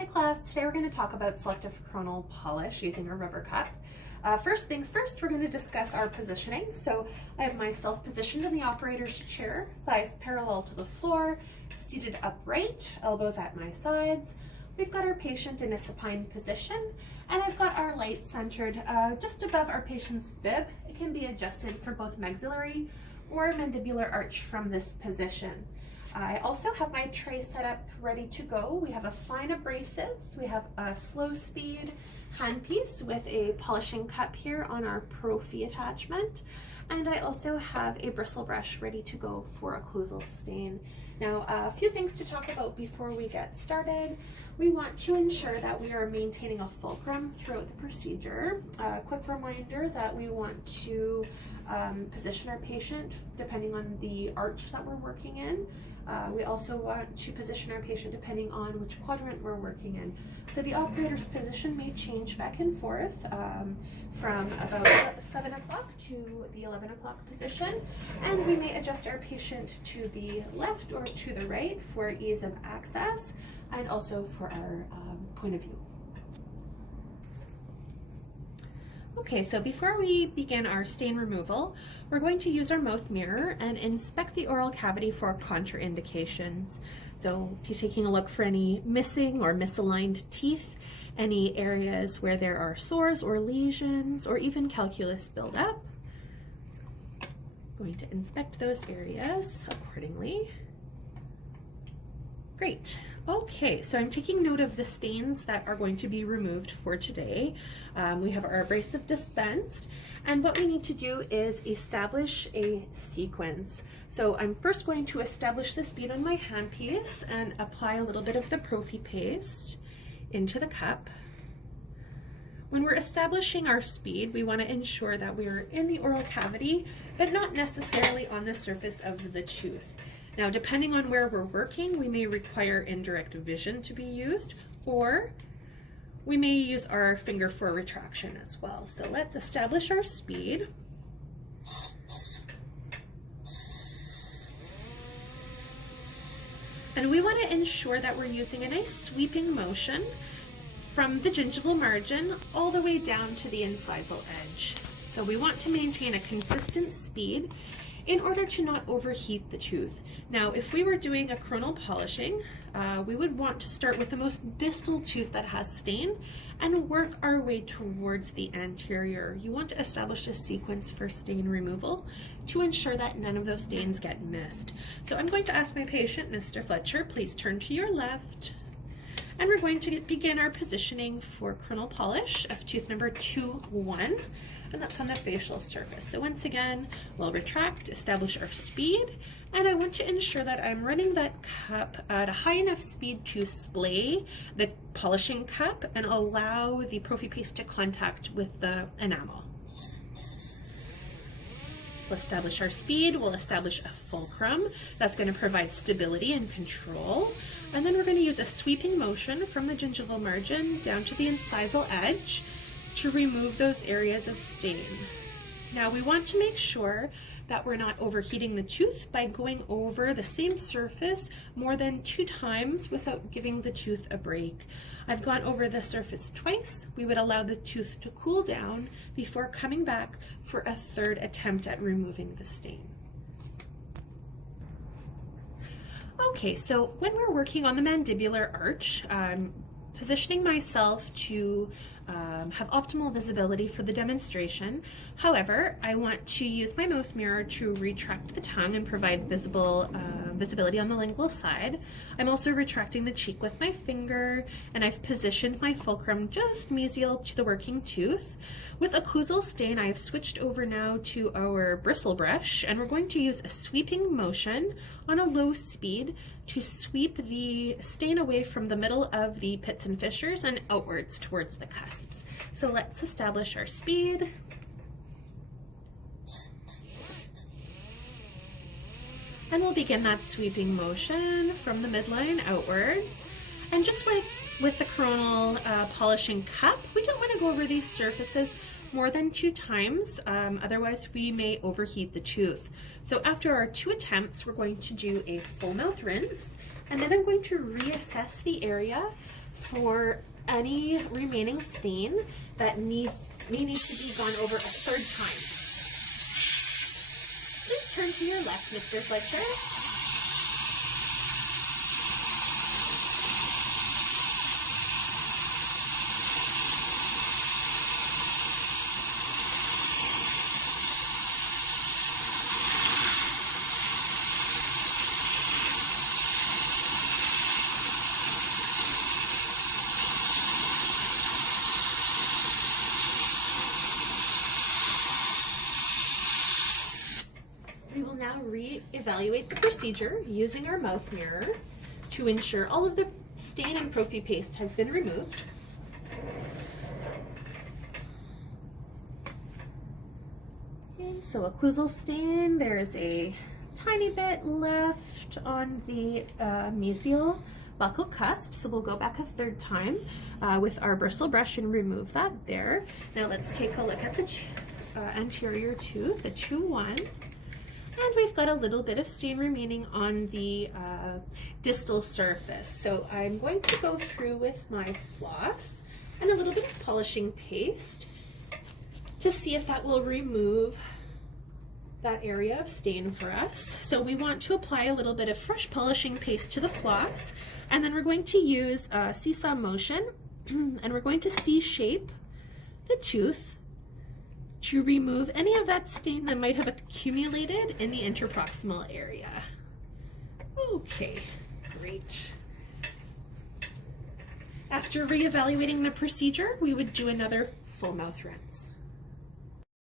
Hi class, today we're going to talk about selective coronal polish using a rubber cup. First things first, we're going to discuss our positioning. So I have myself positioned in the operator's chair, thighs parallel to the floor, seated upright, elbows at my sides. We've got our patient in a supine position, and I've got our light centered just above our patient's bib. It can be adjusted for both maxillary or mandibular arch from this position. I also have my tray set up ready to go. We have a fine abrasive, we have a slow speed handpiece with a polishing cup here on our prophy attachment, and I also have a bristle brush ready to go for occlusal stain. Now, a few things to talk about before we get started. We want to ensure that we are maintaining a fulcrum throughout the procedure. A quick reminder that we want to position our patient depending on the arch that we're working in. We also want to position our patient depending on which quadrant we're working in. So the operator's position may change back and forth from about 7 o'clock to the 11 o'clock position, and we may adjust our patient to the left or to the right for ease of access and also for our point of view. Okay, so before we begin our stain removal, we're going to use our mouth mirror and inspect the oral cavity for contraindications. So be taking a look for any missing or misaligned teeth, any areas where there are sores or lesions, or even calculus buildup. So going to inspect those areas accordingly. Great. Okay, so I'm taking note of the stains that are going to be removed for today. We have our abrasive dispensed, and what we need to do is establish a sequence. So I'm first going to establish the speed on my handpiece and apply a little bit of the prophy paste into the cup. When we're establishing our speed, we want to ensure that we're in the oral cavity, but not necessarily on the surface of the tooth. Now, depending on where we're working, we may require indirect vision to be used, or we may use our finger for retraction as well. So let's establish our speed. And we want to ensure that we're using a nice sweeping motion from the gingival margin all the way down to the incisal edge. So we want to maintain a consistent speed in order to not overheat the tooth. Now, if we were doing a coronal polishing, we would want to start with the most distal tooth that has stain and work our way towards the anterior. You want to establish a sequence for stain removal to ensure that none of those stains get missed. So I'm going to ask my patient, Mr. Fletcher, please turn to your left. And we're going to begin our positioning for coronal polish of tooth number 2-1, and that's on the facial surface. So once again, we'll retract, establish our speed, and I want to ensure that I'm running that cup at a high enough speed to splay the polishing cup and allow the prophy paste to contact with the enamel. We'll establish our speed, we'll establish a fulcrum that's going to provide stability and control, and then we're going to use a sweeping motion from the gingival margin down to the incisal edge to remove those areas of stain. Now we want to make sure that we're not overheating the tooth by going over the same surface more than 2 times without giving the tooth a break. I've gone over the surface twice. We would allow the tooth to cool down before coming back for a 3rd attempt at removing the stain. Okay, so when we're working on the mandibular arch, I'm positioning myself to have optimal visibility for the demonstration. However, I want to use my mouth mirror to retract the tongue and provide visibility on the lingual side. I'm also retracting the cheek with my finger, and I've positioned my fulcrum just mesial to the working tooth. With occlusal stain, I have switched over now to our bristle brush, and we're going to use a sweeping motion on a low speed to sweep the stain away from the middle of the pits and fissures and outwards towards the cusps. So let's establish our speed. And we'll begin that sweeping motion from the midline outwards. And just with the coronal polishing cup, we don't want to go over these surfaces more than 2 times, otherwise we may overheat the tooth. So after our 2 attempts, we're going to do a full mouth rinse, and then I'm going to reassess the area for any remaining stain that may need to be gone over a third time. Please turn to your left, Mr. Fletcher. We will now re-evaluate the procedure using our mouth mirror to ensure all of the stain and prophy paste has been removed. Okay, so occlusal stain, there's a tiny bit left on the mesial buccal cusp, so we'll go back a third time with our bristle brush and remove that there. Now let's take a look at the anterior tooth, the chew one. And we've got a little bit of stain remaining on the distal surface. So I'm going to go through with my floss and a little bit of polishing paste to see if that will remove that area of stain for us. So we want to apply a little bit of fresh polishing paste to the floss, and then we're going to use a seesaw motion and we're going to C-shape the tooth to remove any of that stain that might have accumulated in the interproximal area. Okay, great. After re-evaluating the procedure, we would do another full mouth rinse.